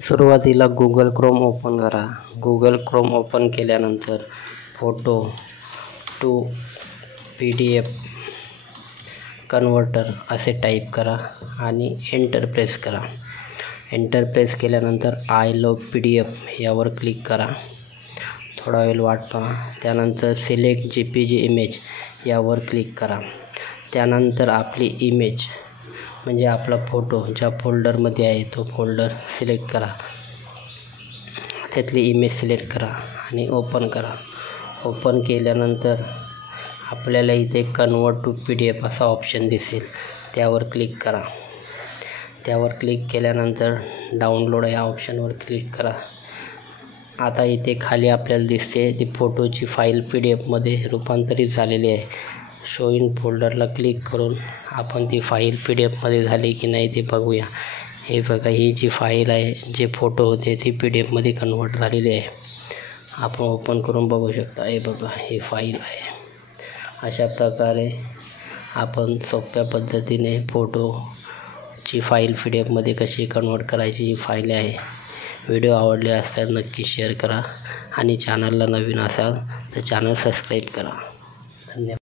सुरुवातीला Google Chrome open करा. Google Chrome open केल्यानंतर फोटो टू PDF कन्व्हर्टर असे टाईप करा आणि एंटर प्रेस करा. एंटर प्रेस केल्यानंतर आय लव्ह PDF यावर क्लिक करा. थोडा वेळ वाट पहा. त्यानंतर सिलेक्ट JPG इमेज यावर क्लिक करा. त्यानंतर आपली इमेज म्हणजे आपला फोटो ज्या फोल्डरमध्ये आहे तो फोल्डर सिलेक्ट करा. त्यातली इमेज सिलेक्ट करा आणि ओपन करा. ओपन केल्यानंतर आपल्याला इथे कन्वर्ट टू PDF असा ऑप्शन दिसेल, त्यावर क्लिक करा. त्यावर क्लिक केल्यानंतर डाउनलोड या ऑप्शनवर क्लिक करा. आता इथे खाली आपल्याला दिसते ती फोटोची फाईल PDF रूपांतरित झालेली आहे. शो इन फोल्डरला क्लिक करून आपण ती फाईल PDF झाली की नाही ते बघूया. हे बघा, ही जी फाईल आहे, जे फोटो होते ती PDF कन्वर्ट झालेली आहे. आपण ओपन करून बघू शकता. हे बघा, ही फाईल आहे. अशा प्रकारे आपण सोप्या पद्धतीने फोटोची फाईल PDF कशी कन्वर्ट करायची ही फाईल आहे. व्हिडिओ आवडले असल्यास नक्की शेअर करा आणि चॅनलला नवीन असाल तर चॅनल सबस्क्राईब करा. धन्यवाद.